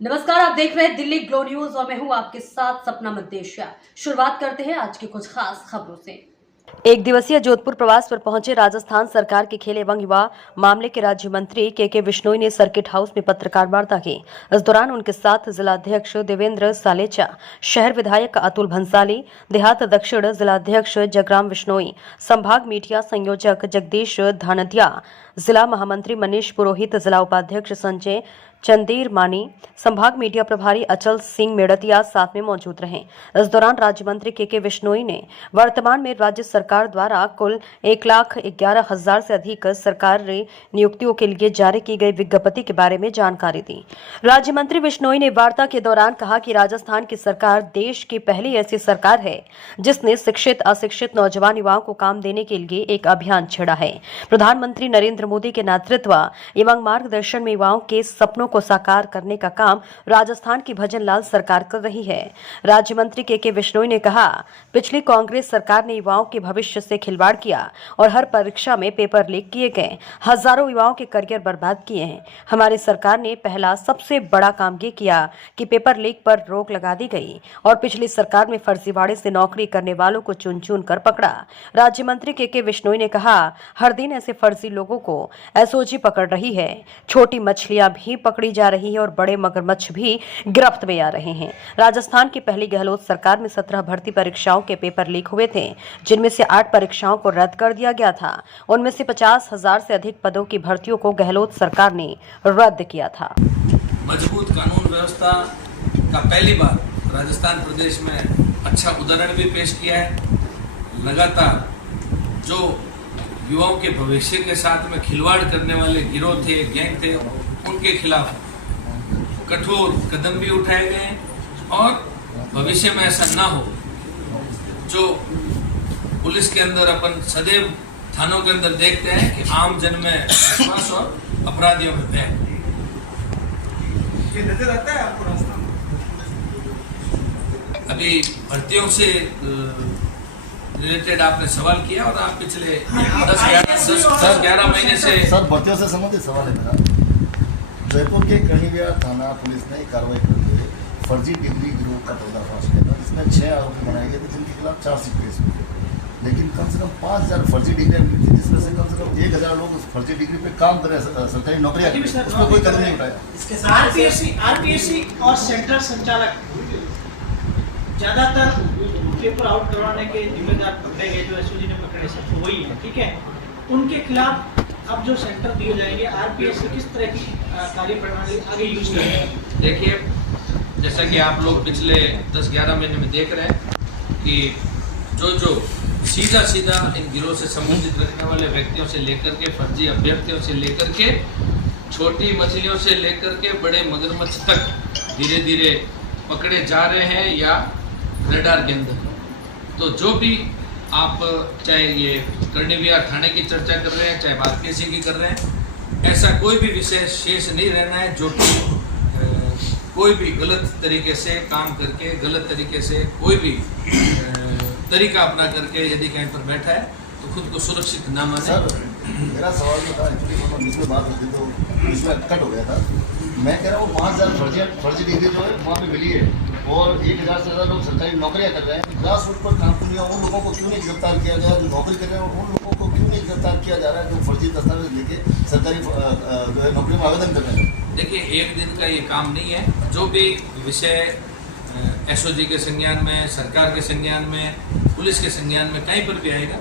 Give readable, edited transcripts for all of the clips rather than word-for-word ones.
नमस्कार, आप देख रहे हैं दिल्ली ग्लो न्यूज और मैं हूं आपके साथ सपना मद्देशिया। शुरुआत करते हैं आज की कुछ खास खबरों से। एक दिवसीय जोधपुर प्रवास पर पहुंचे राजस्थान सरकार के खेल एवं युवा मामले के राज्य मंत्री के बिश्नोई ने सर्किट हाउस में पत्रकार वार्ता की। इस दौरान उनके साथ जिलाध्यक्ष देवेंद्र सालेचा, शहर विधायक अतुल भंसाली, देहात दक्षिण जिलाध्यक्ष जगराम बिश्नोई, संभाग मीडिया संयोजक जगदीश धानदिया, जिला महामंत्री मनीष पुरोहित, जिला उपाध्यक्ष संजय चंदेर मानी, संभाग मीडिया प्रभारी अचल सिंह मेड़तिया साथ में मौजूद रहे। इस दौरान राज्य मंत्री के बिश्नोई ने वर्तमान में राज्य सरकार द्वारा कुल 1,11,000 से अधिक सरकारी नियुक्तियों के लिए जारी की गई विज्ञप्ति के बारे में जानकारी दी। राज्य मंत्री बिश्नोई ने वार्ता के दौरान कहा कि राजस्थान की सरकार देश की पहली ऐसी सरकार है जिसने शिक्षित अशिक्षित नौजवान युवाओं को काम देने के लिए एक अभियान छेड़ा है। प्रधानमंत्री नरेंद्र मोदी के नेतृत्व एवं मार्गदर्शन में युवाओं के सपनों को साकार करने का काम राजस्थान की भजनलाल सरकार कर रही है। राज्य मंत्री के बिश्नोई ने कहा, पिछली कांग्रेस सरकार ने युवाओं के भविष्य से खिलवाड़ किया और हर परीक्षा में पेपर लीक किए गए, हजारों युवाओं के करियर बर्बाद किए हैं। हमारी सरकार ने पहला सबसे बड़ा काम ये किया कि पेपर लीक पर रोक लगा दी गई और पिछली सरकार में फर्जीवाड़े से नौकरी करने वालों को चुन चुन कर पकड़ा। राज्य मंत्री के बिश्नोई ने कहा, हर दिन ऐसे फर्जी लोगों को एसओजी पकड़ रही है, छोटी मछलियां भी पकड़ी जा रही है और बड़े मगरमच्छ भी गिरफ्त में आ रहे हैं। राजस्थान की पहली गहलोत सरकार में 17 भर्ती परीक्षाओं के पेपर लीक हुए थे, जिनमें से 8 परीक्षाओं को रद्द कर दिया गया था। उनमें से 50,000 से अधिक पदों की भर्तियों को गहलोत सरकार ने रद्द किया था। मजबूत कानून व्यवस्था का पहली बार राजस्थान प्रदेश में अच्छा उदाहरण भी पेश किया है। लगातार जो युवाओं के भविष्य के साथ में खिलवाड़ करने वाले गिरोह थे, गैंग थे, उनके खिलाफ कठोर कदम भी उठाए गए और भविष्य में ऐसा ना हो। जो पुलिस के अंदर अपन सदैव थानों के अंदर देखते हैं कि आम जन में विश्वास और अपराधियों में भय। ये नजर आता है आपको रास्ता में? अभी भर्तियों से रिलेटेड आपने सवाल किया और आप पिछले 10-11 महीने से सर भर्तियों से संबंधित सवाल है मेरा। जयपुर के कर्णिविहार थाना पुलिस ने कार्रवाई करके फर्जी डिग्री गिरोह का पर्दाफाश किया था, जिसमें 6 आरोपी बनाए गए थे, जिनके खिलाफ चार्जशीट पेश हुई। लेकिन कम से कम 5,000 फर्जी डिग्रियां मिली थी, जिसमें से कम 1,000 लोग उस फर्जी डिग्री पे काम कर रहे हैं, सरकारी नौकरियां कर रहे हैं, उसमें कोई कदम नहीं उठाया। इसके साथ आरपीएससी और सेंट्रल संचालक ज्यादातर पेपर आउट करवाने के जिम्मेदार पकड़े गए, जो एसओजी ने पकड़े सब वही है, ठीक है। उनके खिलाफ अब जो सेंटर दिए जाएंगे, आरपीएससी किस तरह की कार्यप्रणाली आगे यूज करेंगे? देखिए, जैसा कि आप लोग पिछले 10-11 महीने में देख रहे हैं कि जो सीधा इन गिरोह से संबंधित रखने वाले व्यक्तियों से लेकर के फर्जी अभ्यर्थियों से लेकर के छोटी मछलियों से लेकर के बड़े मगरमच्छ तक धीरे धीरे पकड़े जा रहे हैं या रडार के अंदर। तो जो भी आप चाहे ये कर्णिविहार थाने की चर्चा कर रहे हैं, चाहे आरपीएससी की कर रहे हैं, ऐसा कोई भी विषय शेष नहीं रहना है जो कि कोई भी गलत तरीके से काम करके, गलत तरीके से कोई भी तरीका अपना करके यदि कहीं पर बैठा है तो खुद को सुरक्षित ना माने। सर मेरा सवाल ये था, एक्चुअली इसमें बात होती तो इसमें कट हो गया था। मैं कह रहा हूँ 5,000 फर्जी डिग्री जो है वहाँ पे मिली है और 1,000 से ज़्यादा लोग सरकारी नौकरियाँ कर रहे हैं। ग्रास रूट पर काम किया, उन लोगों को क्यों नहीं गिरफ्तार किया गया? जो नौकरी कर रहे हैं उन लोगों को क्यों नहीं गिरफ्तार किया जा रहा है, जो फर्जी दस्तावेज लेके सरकारी जो है नौकरी में आवेदन कर रहे हैं? देखिए, एक दिन का ये काम नहीं है। जो भी विषय एसओजी के संज्ञान में, सरकार के संज्ञान में, पुलिस के संज्ञान में कहीं पर भी आएगा,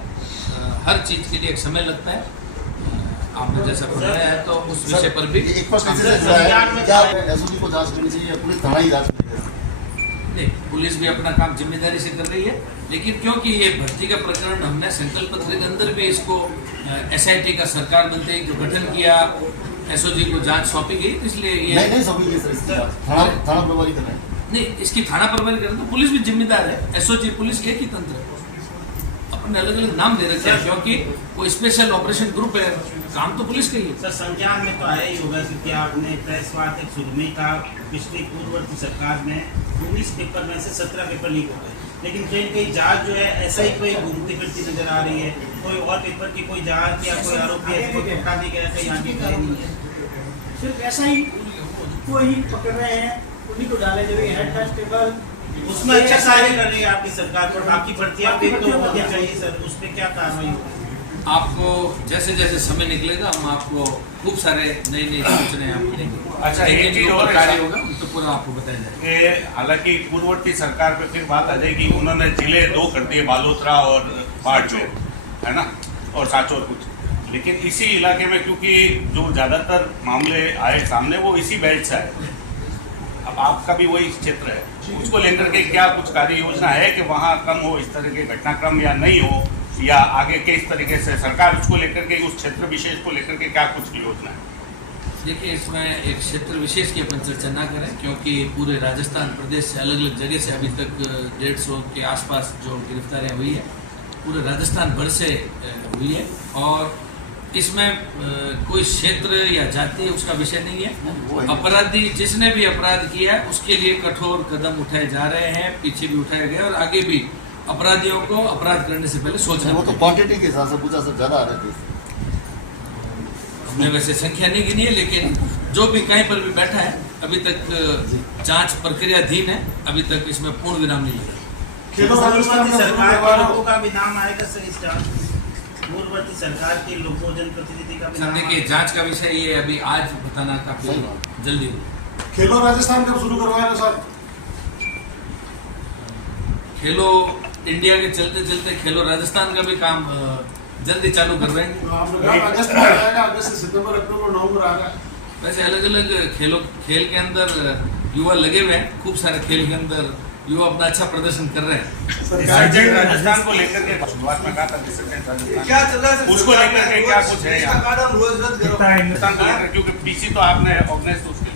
हर चीज़ के लिए एक समय लगता है। आपने जैसा बताया है तो उस विषय पर भी एक प्रश्न क्या एसओजी को जांच करनी चाहिए या पुलिस थाना ही जांच करेगी? नहीं, पुलिस भी अपना काम जिम्मेदारी से कर रही है, लेकिन क्योंकि ये भर्ती का प्रकरण हमने संकल्प पत्र के अंदर भी इसको एसआईटी का सरकार बनते ही जो गठन किया, एसओजी को जांच सौंपी गई, इसलिए ये नहीं सौंपी गई सर, थाना प्रभारी कर रहे हैं। नहीं, इसकी थाना प्रभारी कर रहे तो पुलिस भी जिम्मेदार है। एसओजी पुलिस एक ही तंत्र है, अपने अलग अलग नाम दे रखे हैं क्योंकि वो स्पेशल ऑपरेशन ग्रुप है, काम तो पुलिस का ही है। सर, संज्ञान में तो आया ही होगा क्योंकि आपने प्रेस वार्ता शुरू में कहा पिछली पूर्ववर्ती सरकार में 19 पेपर में से 17 पेपर लीक हो गए, लेकिन कहीं जांच जो है ऐसा ही कोई घूमती फिरती नजर आ रही है। कोई और पेपर की कोई जांच या कोई आरोपी ऐसे पकड़ा नहीं गया, कहीं आगे गए नहीं है, सिर्फ ऐसा ही उनको ही पकड़ रहे हैं, उन्हीं को डाले जो हेड कांस्टेबल। उसमें अच्छा कार्य कर रही है आपकी सरकार पर, बाकी भर्तियां भी तो होनी चाहिए सर, उस पर क्या कार्रवाई होगी? आपको जैसे जैसे समय निकलेगा हम आपको खूब सारे नई नई सूचनाएं आपको देंगे। अच्छा, एक चीज और कार्य होगा तो पूरा आपको बताया जाएगा। कि हालांकि पूर्ववर्ती सरकार पे फिर बात आ जाएगी, उन्होंने जिले 2 कर दिए, बालोतरा और बाड़मेर, है ना, और सांचौर कुछ, लेकिन इसी इलाके में क्योंकि जो ज़्यादातर मामले आए सामने वो इसी बेल्ट से आए, अब आपका भी वही क्षेत्र है, उसको लेकर के क्या कुछ कार्य योजना है कि वहाँ कम हो इस तरह के घटनाक्रम या नहीं हो, या आगे किस तरीके से सरकार उसको लेकर के उस क्षेत्र विशेष को लेकर के क्या कुछ योजना है? देखिए, इसमें एक क्षेत्र विशेष की अपन चर्चा ना करें, क्योंकि पूरे राजस्थान प्रदेश से अलग अलग जगह से अभी तक 150 के आसपास जो गिरफ्तारियां हुई है पूरे राजस्थान भर से हुई है, और इसमें कोई क्षेत्र या जाति उसका विषय नहीं है। अपराधी जिसने भी अपराध किया है उसके लिए कठोर कदम उठाए जा रहे हैं, पीछे भी उठाए गए और आगे भी अपराधियों को अपराध करने से पहले सोचना। वो तो क्वांटिटी के हिसाब से पूछा, सब ज़्यादा आ रहे थे। हमने वैसे संख्या नहीं गिनी है, लेकिन जो भी कहीं पर भी बैठा है अभी तक जांच प्रक्रियाधीन है, अभी तक इसमें पूर्ण विराम नहीं लगा। पूर्ववर्ती सरकार के लोगों का भी नाम आएगा सर इस जांच? पूर्ववर्ती सरकार के लोगों, जनप्रतिनिधि का भी नाम? देखिए, जांच का विषय ये अभी आज बताना काफी जल्दी हो। खेलो राजस्थान कब शुरू करवाएगा सर? खेलो इंडिया के चलते चलते खेलो राजस्थान का भी काम जल्दी चालू करवाएंगे। आपने कहा अगस्त में आएगा, अगस्त से सितंबर, अक्टूबर, नवंबर आएगा। वैसे अलग अलग खेल के अंदर युवा लगे हुए हैं, खूब सारे खेल के अंदर युवा अपना अच्छा प्रदर्शन कर रहे हैं। राजस्थान को लेकर के शुरुआत में कहा था क्या चल रहा है, उसको लेकर के क्या कुछ है इसका कदम रोज रद्द करो। राजस्थान को लेकर, क्योंकि पीसी तो आपने ऑर्गेनाइज उसके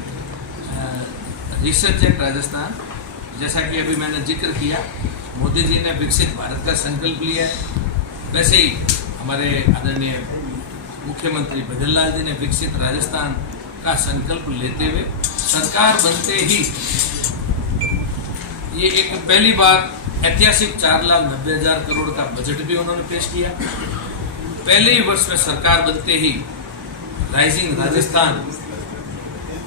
रिसर्च एंड राजस्थान, जैसा कि अभी मैंने जिक्र किया, मोदी जी ने विकसित भारत का संकल्प लिया है, वैसे ही हमारे आदरणीय मुख्यमंत्री भजनलाल जी ने विकसित राजस्थान का संकल्प लेते हुए सरकार बनते ही ये एक पहली बार ऐतिहासिक 4,90,000 करोड़ का बजट भी उन्होंने पेश किया। पहले ही वर्ष में सरकार बनते ही राइजिंग राजस्थान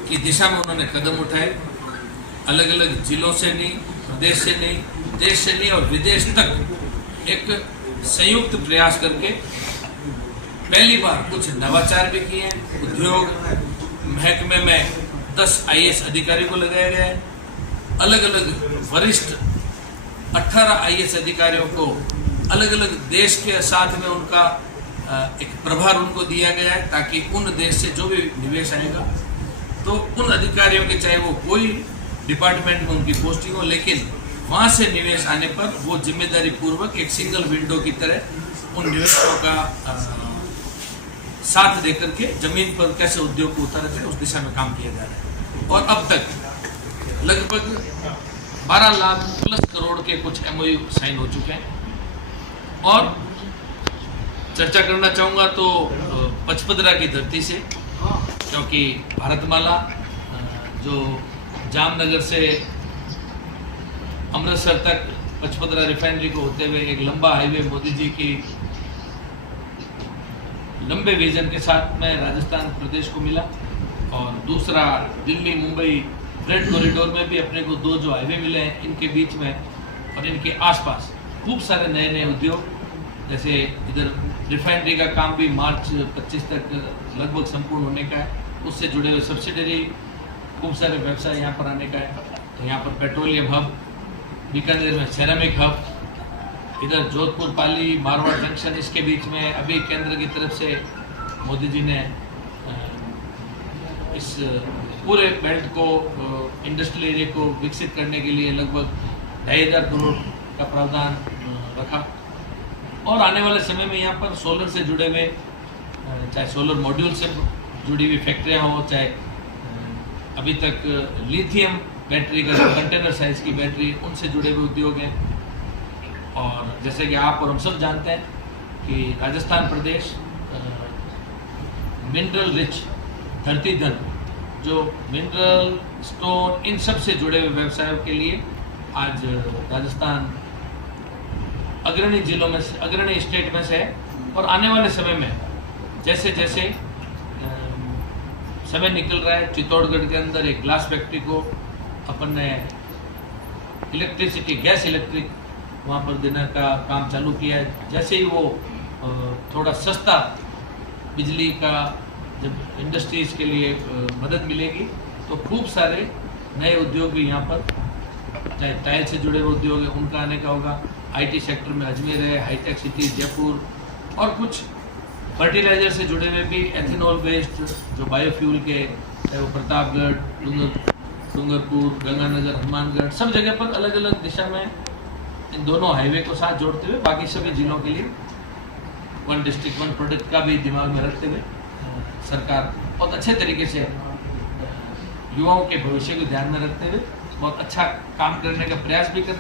की दिशा में उन्होंने कदम उठाए। अलग अलग जिलों से नहीं, प्रदेश से नहीं, देश से नहीं और विदेश तक एक संयुक्त प्रयास करके पहली बार कुछ नवाचार भी किए हैं। उद्योग महकमे में 10 IAS अधिकारी को लगाया गया है। अलग अलग वरिष्ठ 18 IAS अधिकारियों को अलग अलग देश के साथ में उनका एक प्रभार उनको दिया गया है, ताकि उन देश से जो भी निवेश आएगा तो उन अधिकारियों के, चाहे वो कोई डिपार्टमेंट में उनकी पोस्टिंग हो, लेकिन वहाँ से निवेश आने पर वो जिम्मेदारी पूर्वक एक सिंगल विंडो की तरह उन निवेशकों का साथ देकर के जमीन पर कैसे उद्योग को उतारा जाए उस दिशा में काम किया जा रहा है। और अब तक लगभग 12 लाख प्लस करोड़ के कुछ MOU साइन हो चुके हैं। और चर्चा करना चाहूँगा तो पचपदरा की धरती से, क्योंकि भारतमाला जो जामनगर से अमृतसर तक पचपदरा रिफाइनरी को होते हुए एक लंबा हाईवे मोदी जी की लंबे विजन के साथ में राजस्थान प्रदेश को मिला, और दूसरा दिल्ली मुंबई फ्रेट कॉरिडोर में भी अपने को 2 जो हाईवे मिले हैं, इनके बीच में और इनके आसपास खूब सारे नए नए उद्योग, जैसे इधर रिफाइनरी का काम भी मार्च 25 तक लगभग संपूर्ण होने का है। उससे जुड़े हुए सब्सिडरी खूब सारे व्यवसाय यहाँ पर आने का है। तो यहाँ पर पेट्रोलियम हब, बीकानेर में सेरामिक हब, इधर जोधपुर पाली मारवाड़ जंक्शन, इसके बीच में अभी केंद्र की तरफ से मोदी जी ने इस पूरे बेल्ट को, इंडस्ट्रियल एरिया को विकसित करने के लिए लगभग 2,500 करोड़ का प्रावधान रखा। और आने वाले समय में यहाँ पर सोलर से जुड़े हुए, चाहे सोलर मॉड्यूल से जुड़ी हुई फैक्ट्रियाँ हो, चाहे अभी तक लिथियम बैटरी का कंटेनर साइज की बैटरी, उनसे जुड़े हुए उद्योग हैं। और जैसे कि आप और हम सब जानते हैं कि राजस्थान प्रदेश मिनरल रिच, धरती धन, जो मिनरल, स्टोन, इन सब से जुड़े हुए व्यवसायों के लिए आज राजस्थान अग्रणी जिलों में से, अग्रणी स्टेट में से है। और आने वाले समय में जैसे जैसे समय निकल रहा है। चित्तौड़गढ़ के अंदर एक ग्लास फैक्ट्री को अपन ने इलेक्ट्रिसिटी गैस इलेक्ट्रिक वहाँ पर देने का काम चालू किया है। जैसे ही वो थोड़ा सस्ता बिजली का जब इंडस्ट्रीज़ के लिए मदद मिलेगी तो खूब सारे नए उद्योग भी यहाँ पर, चाहे टाइल से जुड़े हुए उद्योग है उनका आने का होगा। आईटी सेक्टर में अजमेर है, हाईटेक सिटी जयपुर, और कुछ फर्टिलाइजर से जुड़े हुए भी, एथेनॉल बेस्ड जो बायोफ्यूल के, चाहे वो प्रतापगढ़, डूंगरपुर, गंगानगर, हनुमानगढ़, सब जगह पर अलग अलग दिशा में इन दोनों हाईवे को साथ जोड़ते हुए बाकी सभी जिलों के लिए वन डिस्ट्रिक्ट वन प्रोडक्ट का भी दिमाग में रखते हुए सरकार बहुत अच्छे तरीके से युवाओं के भविष्य को ध्यान में रखते हुए बहुत अच्छा काम करने का प्रयास भी कर रही है।